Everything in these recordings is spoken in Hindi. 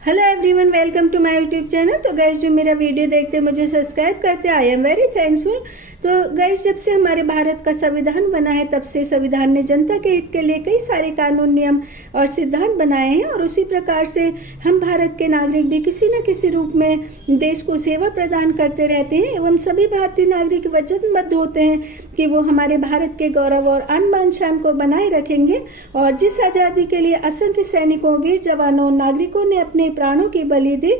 Hello everyone, welcome to my YouTube channel. तो गाइस, जो मेरा वीडियो देखते हैं, मुझे सब्सक्राइब करते हैं, आई एम वेरी थैंकफुल। तो गाइस, जब से हमारे भारत का संविधान बना है, तब से संविधान ने जनता के हित के लिए कई सारे कानून, नियम और सिद्धांत बनाए हैं। और उसी प्रकार से हम भारत के नागरिक भी किसी न किसी रूप में देश को सेवा प्रदान करते रहते हैं एवं सभी भारतीय नागरिक वचनबद्ध होते हैं कि वो हमारे भारत के गौरव और आन बान शान को बनाए रखेंगे। और जिस आज़ादी के लिए असंख्य सैनिकों, वीर जवानों, नागरिकों ने अपने प्राणों की बलि दी,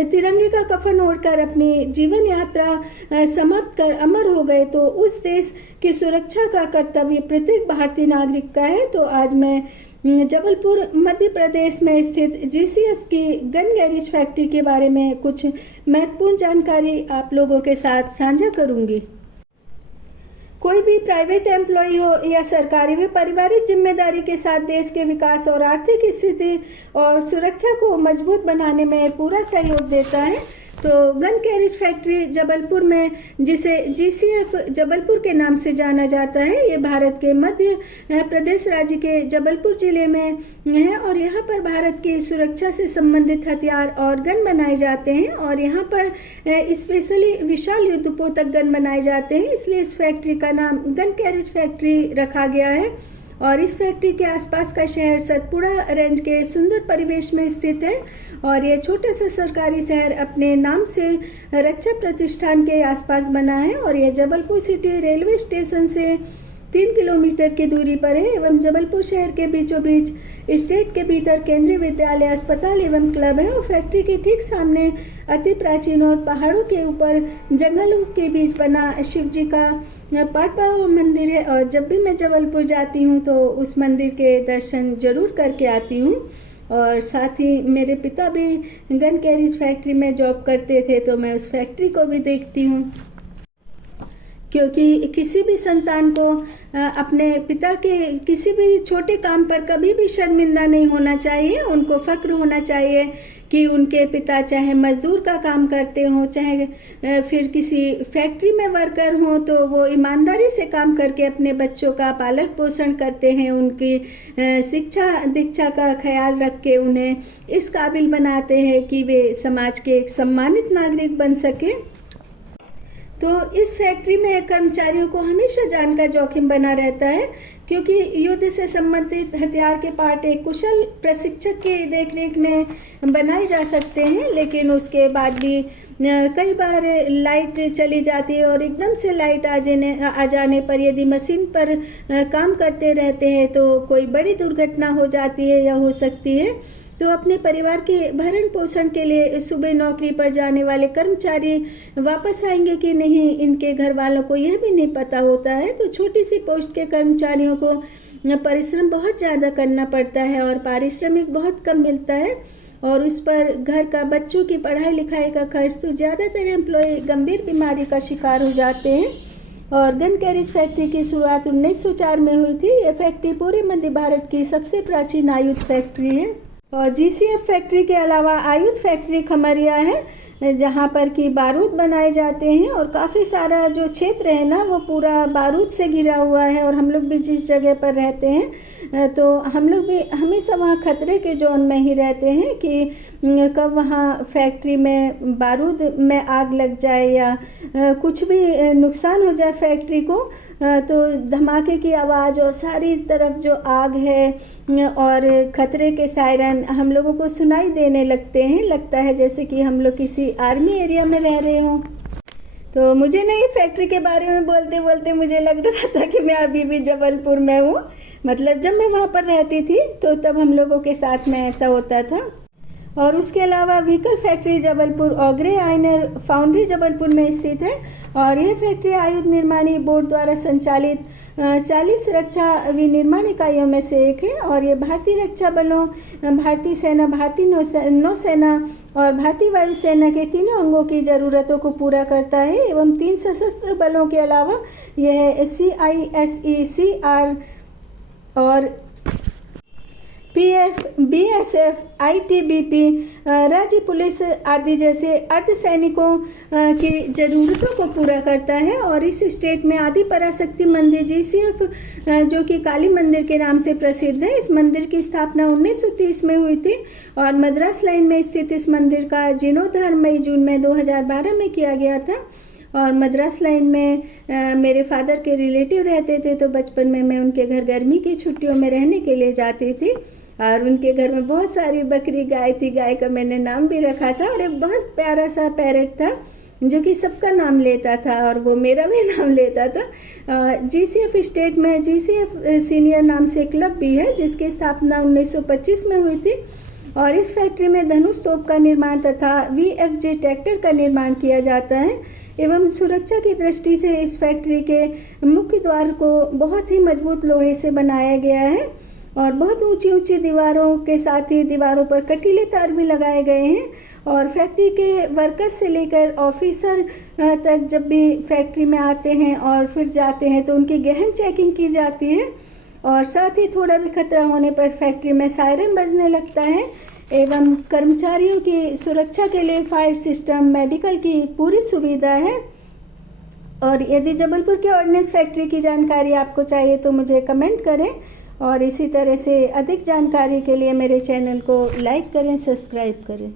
तिरंगे का कफन ओढ़कर अपनी जीवन यात्रा समाप्त कर अमर हो गए, तो उस देश की सुरक्षा का कर्तव्य प्रत्येक भारतीय नागरिक का है। तो आज मैं जबलपुर मध्य प्रदेश में स्थित जीसीएफ की गन गैरेज फैक्ट्री के बारे में कुछ महत्वपूर्ण जानकारी आप लोगों के साथ साझा करूंगी। कोई भी प्राइवेट एम्प्लॉय हो या सरकारी, वे पारिवारिक जिम्मेदारी के साथ देश के विकास और आर्थिक स्थिति और सुरक्षा को मजबूत बनाने में पूरा सहयोग देता है। तो गन गैरेज फैक्ट्री जबलपुर में, जिसे जीसीएफ जबलपुर के नाम से जाना जाता है, ये भारत के मध्य प्रदेश राज्य के जबलपुर जिले में है। और यहाँ पर भारत की सुरक्षा से संबंधित हथियार और गन बनाए जाते हैं। और यहाँ पर स्पेशली विशाल युद्धपोतक गन बनाए जाते हैं, इसलिए इस फैक्ट्री का नाम गन गैरेज फैक्ट्री रखा गया है। और इस फैक्ट्री के आसपास का शहर सतपुड़ा रेंज के सुंदर परिवेश में स्थित है। और ये छोटा सा सरकारी शहर अपने नाम से रक्षा प्रतिष्ठान के आसपास बना है। और यह जबलपुर सिटी रेलवे स्टेशन से 3 किलोमीटर की दूरी पर है एवं जबलपुर शहर के बीचों बीच स्टेट के भीतर केंद्रीय विद्यालय, अस्पताल एवं क्लब है। और फैक्ट्री के ठीक सामने अति प्राचीन और पहाड़ों के ऊपर जंगलों के बीच बना शिव जी का पाटबाबा मंदिर है। और जब भी मैं जबलपुर जाती हूँ तो उस मंदिर के दर्शन जरूर करके आती हूँ। और साथ ही मेरे पिता भी गन गैरेज फैक्ट्री में जॉब करते थे, तो मैं उस फैक्ट्री को भी देखती हूँ, क्योंकि किसी भी संतान को अपने पिता के किसी भी छोटे काम पर कभी भी शर्मिंदा नहीं होना चाहिए। उनको फक्र होना चाहिए कि उनके पिता चाहे मजदूर का काम करते हों, चाहे फिर किसी फैक्ट्री में वर्कर हों, तो वो ईमानदारी से काम करके अपने बच्चों का पालन पोषण करते हैं, उनकी शिक्षा दीक्षा का ख्याल रख के उन्हें इस काबिल बनाते हैं कि वे समाज के एक सम्मानित नागरिक बन सके। तो इस फैक्ट्री में कर्मचारियों को हमेशा जान का जोखिम बना रहता है, क्योंकि युद्ध से संबंधित हथियार के पार्ट एक कुशल प्रशिक्षक की देखरेख में बनाए जा सकते हैं, लेकिन उसके बाद भी कई बार लाइट चली जाती है और एकदम से लाइट आ जाने पर यदि मशीन पर काम करते रहते हैं तो कोई बड़ी दुर्घटना हो जाती है या हो सकती है। तो अपने परिवार के भरण पोषण के लिए सुबह नौकरी पर जाने वाले कर्मचारी वापस आएंगे कि नहीं, इनके घर वालों को यह भी नहीं पता होता है। तो छोटी सी पोस्ट के कर्मचारियों को परिश्रम बहुत ज़्यादा करना पड़ता है और पारिश्रमिक बहुत कम मिलता है। और उस पर घर का, बच्चों की पढ़ाई लिखाई का खर्च, तो ज़्यादातर एम्प्लॉय गंभीर बीमारी का शिकार हो जाते हैं। और गन गैरेज फैक्ट्री की शुरुआत 1904 में हुई थी। यह फैक्ट्री पूरे मध्य भारत की सबसे प्राचीन आयुध फैक्ट्री है। और जीसीएफ फैक्ट्री के अलावा आयुध फैक्ट्री खमरिया है, जहाँ पर कि बारूद बनाए जाते हैं। और काफ़ी सारा जो क्षेत्र है ना, वो पूरा बारूद से घिरा हुआ है। और हम लोग भी जिस जगह पर रहते हैं, तो हम लोग भी हमेशा वहाँ खतरे के जोन में ही रहते हैं कि कब वहाँ फैक्ट्री में बारूद में आग लग जाए या कुछ भी नुकसान हो जाए फैक्ट्री को, तो धमाके की आवाज़ और सारी तरफ जो आग है और खतरे के सायरन हम लोगों को सुनाई देने लगते हैं। लगता है जैसे कि हम लोग किसी आर्मी एरिया में रह रहे हों। तो मुझे नहीं, फैक्ट्री के बारे में बोलते बोलते मुझे लग रहा था कि मैं अभी भी जबलपुर में हूँ। मतलब जब मैं वहाँ पर रहती थी तो तब हम लोगों के साथ में ऐसा होता था। और उसके अलावा व्हीकल फैक्ट्री जबलपुर ऑग्रे आयनर फाउंड्री जबलपुर में स्थित है। और यह फैक्ट्री आयुध निर्माणी बोर्ड द्वारा संचालित 40 रक्षा विनिर्माण इकाइयों में से एक है। और ये भारतीय रक्षा बलों, भारतीय सेना, भारतीय नौसेना और भारतीय वायुसेना के तीनों अंगों की ज़रूरतों को पूरा करता है। एवं 3 सशस्त्र बलों के अलावा यह CISECR और पीएफ, बीएसएफ, आईटीबीपी, राज्य पुलिस आदि जैसे अर्धसैनिकों की ज़रूरतों को पूरा करता है। और इस स्टेट में आदि पराशक्ति मंदिर जीसीएफ जो कि काली मंदिर के नाम से प्रसिद्ध है, इस मंदिर की स्थापना 1930 में हुई थी और मद्रास लाइन में स्थित इस मंदिर का जीर्णोद्धार मई जून में 2012 में किया गया था। और मद्रास लाइन में मेरे फादर के रिलेटिव रहते थे, तो बचपन में मैं उनके घर गर्मी की छुट्टियों में रहने के लिए जाती थी और उनके घर में बहुत सारी बकरी गाय थी। गाय का मैंने नाम भी रखा था और एक बहुत प्यारा सा पैरेट था जो कि सबका नाम लेता था और वो मेरा भी नाम लेता था। जीसीएफ स्टेट में जीसीएफ सीनियर नाम से क्लब भी है जिसकी स्थापना 1925 में हुई थी और इस फैक्ट्री में धनुष तोप का निर्माण तथा वीएफजे ट्रैक्टर का निर्माण किया जाता है। एवं सुरक्षा की दृष्टि से इस फैक्ट्री के मुख्य द्वार को बहुत ही मजबूत लोहे से बनाया गया है और बहुत ऊंची ऊंची दीवारों के साथ ही दीवारों पर कटीले तार भी लगाए गए हैं। और फैक्ट्री के वर्कर्स से लेकर ऑफिसर तक जब भी फैक्ट्री में आते हैं और फिर जाते हैं तो उनकी गहन चेकिंग की जाती है और साथ ही थोड़ा भी खतरा होने पर फैक्ट्री में सायरन बजने लगता है। एवं कर्मचारियों की सुरक्षा के लिए फायर सिस्टम, मेडिकल की पूरी सुविधा है। और यदि जबलपुर के ऑर्डिनेंस फैक्ट्री की जानकारी आपको चाहिए तो मुझे कमेंट करें और इसी तरह से अधिक जानकारी के लिए मेरे चैनल को लाइक करें, सब्सक्राइब करें।